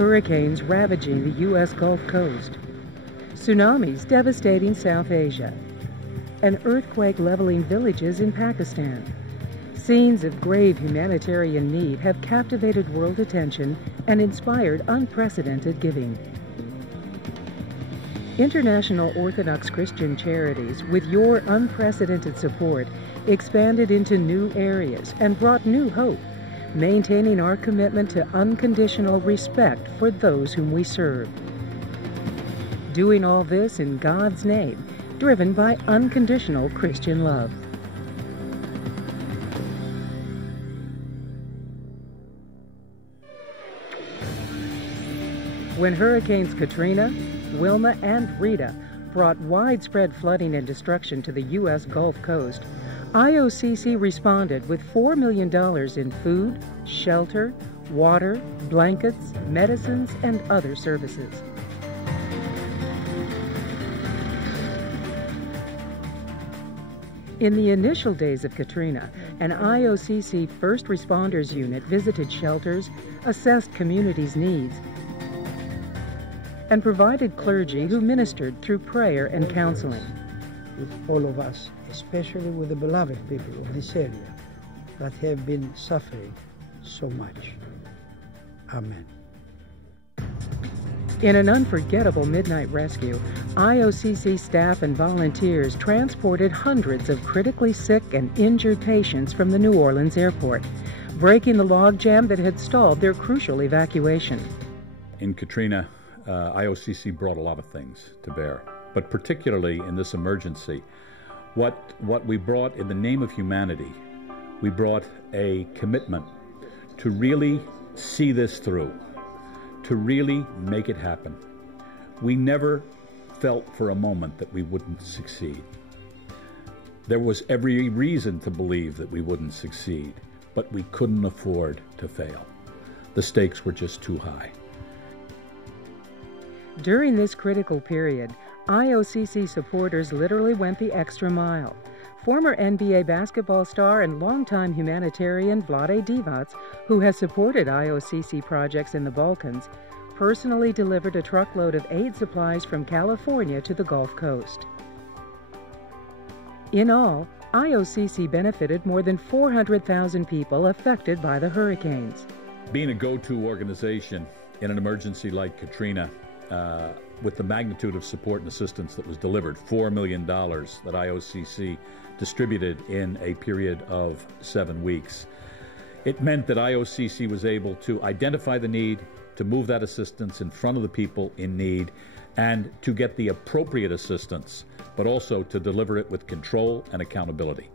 hurricanes ravaging the U.S. Gulf Coast, tsunamis devastating South Asia, an earthquake leveling villages in Pakistan. Scenes of grave humanitarian need have captivated world attention and inspired unprecedented giving. International Orthodox Christian Charities, with your unprecedented support, expanded into new areas and brought new hope, maintaining our commitment to unconditional respect for those whom we serve. Doing all this in God's name, driven by unconditional Christian love. When Hurricanes Katrina, Wilma, and Rita brought widespread flooding and destruction to the U.S. Gulf Coast, IOCC responded with $4 million in food, shelter, water, blankets, medicines, and other services. In the initial days of Katrina, an IOCC First Responders Unit visited shelters, assessed communities' needs, and provided clergy who ministered through prayer and counseling. With all of us, especially with the beloved people of this area that have been suffering so much. Amen. In an unforgettable midnight rescue, IOCC staff and volunteers transported hundreds of critically sick and injured patients from the New Orleans airport, breaking the logjam that had stalled their crucial evacuation. In Katrina, IOCC brought a lot of things to bear, but particularly in this emergency, what we brought in the name of humanity, we brought a commitment to really see this through, to really make it happen. We never felt for a moment that we wouldn't succeed. There was every reason to believe that we wouldn't succeed, but we couldn't afford to fail. The stakes were just too high. During this critical period, IOCC supporters literally went the extra mile. Former NBA basketball star and longtime humanitarian Vlade Divac, who has supported IOCC projects in the Balkans, personally delivered a truckload of aid supplies from California to the Gulf Coast. In all, IOCC benefited more than 400,000 people affected by the hurricanes. Being a go-to organization in an emergency like Katrina, with the magnitude of support and assistance that was delivered, $4 million that IOCC distributed in a period of 7 weeks. It meant that IOCC was able to identify the need, to move that assistance in front of the people in need, and to get the appropriate assistance, but also to deliver it with control and accountability.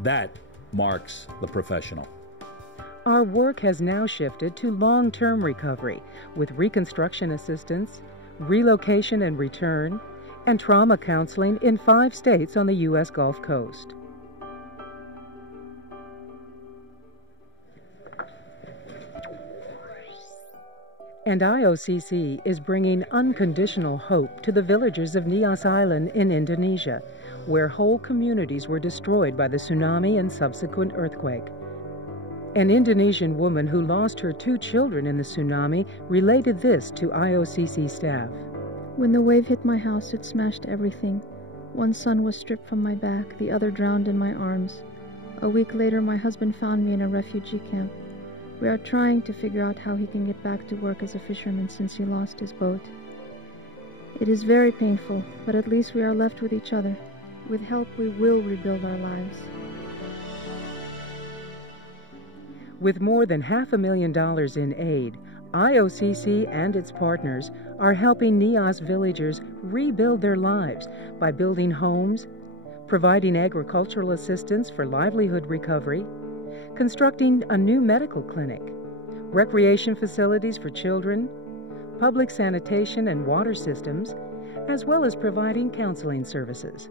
That marks the professional. Our work has now shifted to long-term recovery with reconstruction assistance, relocation and return, and trauma counseling in 5 states on the U.S. Gulf Coast. And IOCC is bringing unconditional hope to the villagers of Nias Island in Indonesia, where whole communities were destroyed by the tsunami and subsequent earthquake. An Indonesian woman who lost her 2 children in the tsunami related this to IOCC staff. When the wave hit my house, it smashed everything. One son was stripped from my back, the other drowned in my arms. A week later, my husband found me in a refugee camp. We are trying to figure out how he can get back to work as a fisherman since he lost his boat. It is very painful, but at least we are left with each other. With help, we will rebuild our lives. With more than $500,000 in aid, IOCC and its partners are helping Nias villagers rebuild their lives by building homes, providing agricultural assistance for livelihood recovery, constructing a new medical clinic, recreation facilities for children, public sanitation and water systems, as well as providing counseling services.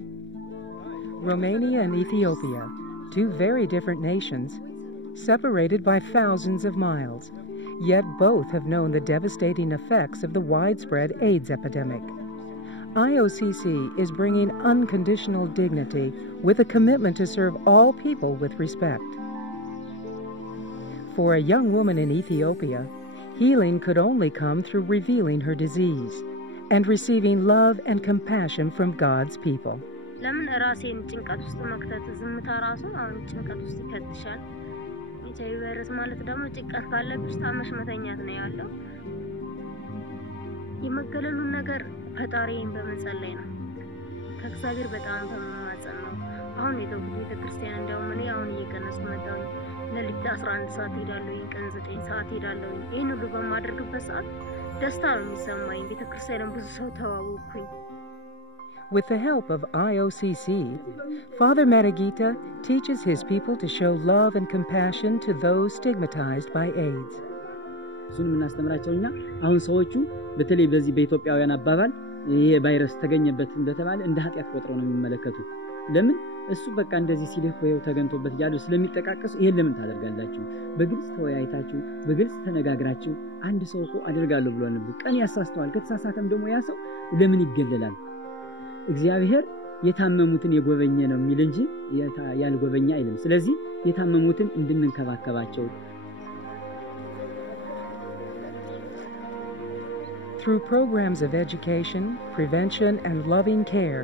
Romania and Ethiopia, 2 very different nations, separated by thousands of miles, yet both have known the devastating effects of the widespread AIDS epidemic. IOCC is bringing unconditional dignity with a commitment to serve all people with respect. For a young woman in Ethiopia, Healing could only come through revealing her disease and receiving love and compassion from God's people. ለምን ራሴን ጭንቀት ውስጥ መክተት ዝምታ ራሱ አሁን ጭንቀት ውስጥ ይከትሻል። ኤችአይቪ ቫይረስ ማለት ደግሞ ጭንቀት ካለብሽ ታመሽ መተኛት ነው ያለው። የመገለሉን ነገር ፈጣሪን በመጸለይ ነው። ከእግዚአብሔር በጣም በመማጸን ነው። አሁን የተወኩት ቤተክርስቲያን እንደውም እኔ አሁን እየቀነሱ መጣሁ። ለሊት 11 ሰዓት ሄዳለሁ፣ ቀን 9 ሰዓት ሄዳለሁ። ይሄን ሁሉ በማድረግበት ሰዓት ደስታ ነው የሚሰማኝ። ቤተክርስቲያንን ብዙ ሰው ተዋወቅኩኝ። With the help of IOCC, Father Marigita teaches his people to show love and compassion to those stigmatized by AIDS. እሱን እናስተምራቸውና አሁን ሰዎቹ በተለይ በዚህ በኢትዮጵያውያን አባባል ይሄ ቫይረስ ተገኘበት እንደተባለ እንደ ኃጢያት ቆጥረው ነው የሚመለከቱት። ለምን እሱ በቃ እንደዚህ ሲልህ ወይ ተገንቶበት ያሉ ስለሚጠቃቀሱ ይሄን ለምን ታደርጋላችሁ? በግልጽ ተወያይታችሁ በግልጽ ተነጋግራችሁ አንድ ሰው እኮ አደርጋለሁ ብሎ ነበር ቀን ያሳስተዋል። ከተሳሳተም ደግሞ ያ ሰው ለምን ይገለላል? እግዚአብሔር የታመሙትን የጎበኘ ነው የሚል እንጂ ያልጎበኘ አይልም። ስለዚህ የታመሙትን እንድንከባከባቸው Through programs of education, prevention, and loving care,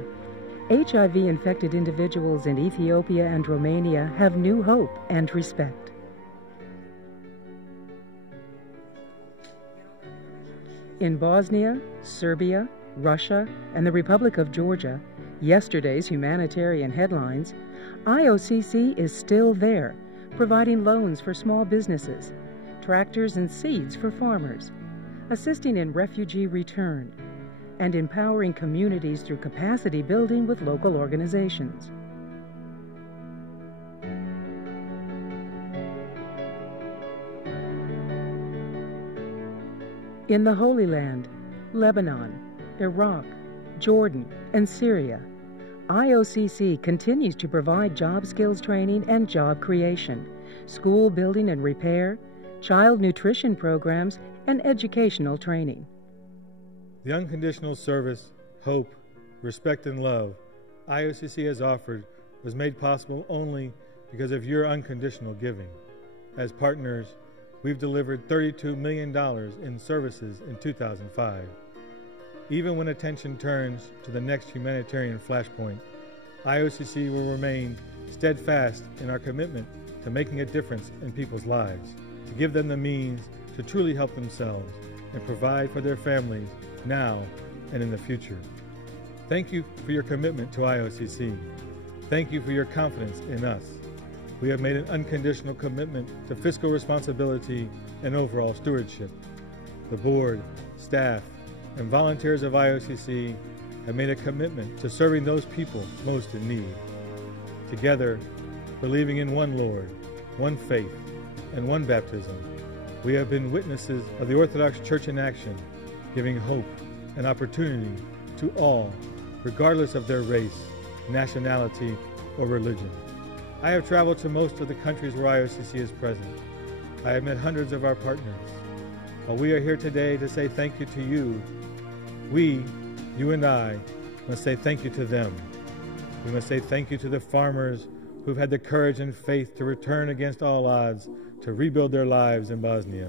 HIV-infected individuals in Ethiopia and Romania have new hope and respect. In Bosnia, Serbia, Russia, and the Republic of Georgia, yesterday's humanitarian headlines, IOCC is still there, providing loans for small businesses, tractors and seeds for farmers, assisting in refugee return, and empowering communities through capacity building with local organizations. In the Holy Land, Lebanon, Iraq, Jordan, and Syria, IOCC continues to provide job skills training and job creation, school building and repair, child nutrition programs, and educational training. The unconditional service, hope, respect, and love IOCC has offered was made possible only because of your unconditional giving. As partners, we've delivered $32 million in services in 2005. Even when attention turns to the next humanitarian flashpoint, IOCC will remain steadfast in our commitment to making a difference in people's lives, to give them the means to truly help themselves and provide for their families now and in the future. Thank you for your commitment to IOCC. Thank you for your confidence in us. We have made an unconditional commitment to fiscal responsibility and overall stewardship. The board, staff, and volunteers of IOCC have made a commitment to serving those people most in need. Together, believing in one Lord, one faith, and one baptism, we have been witnesses of the Orthodox Church in action, giving hope and opportunity to all, regardless of their race, nationality, or religion. I have traveled to most of the countries where IOCC is present. I have met hundreds of our partners. While we are here today to say thank you to you, we, you and I, must say thank you to them. We must say thank you to the farmers who've had the courage and faith to return against all odds to rebuild their lives in Bosnia.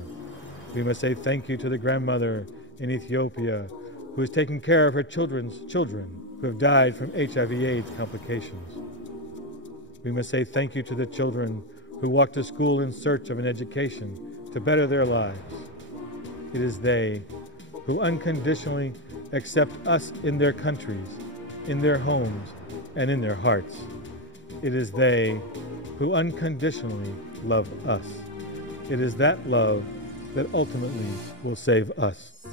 We must say thank you to the grandmother in Ethiopia who is taking care of her children's children who have died from HIV/AIDS complications. We must say thank you to the children who walk to school in search of an education to better their lives. It is they who unconditionally accept us in their countries, in their homes, and in their hearts. It is they who unconditionally love us. It is that love that ultimately will save us.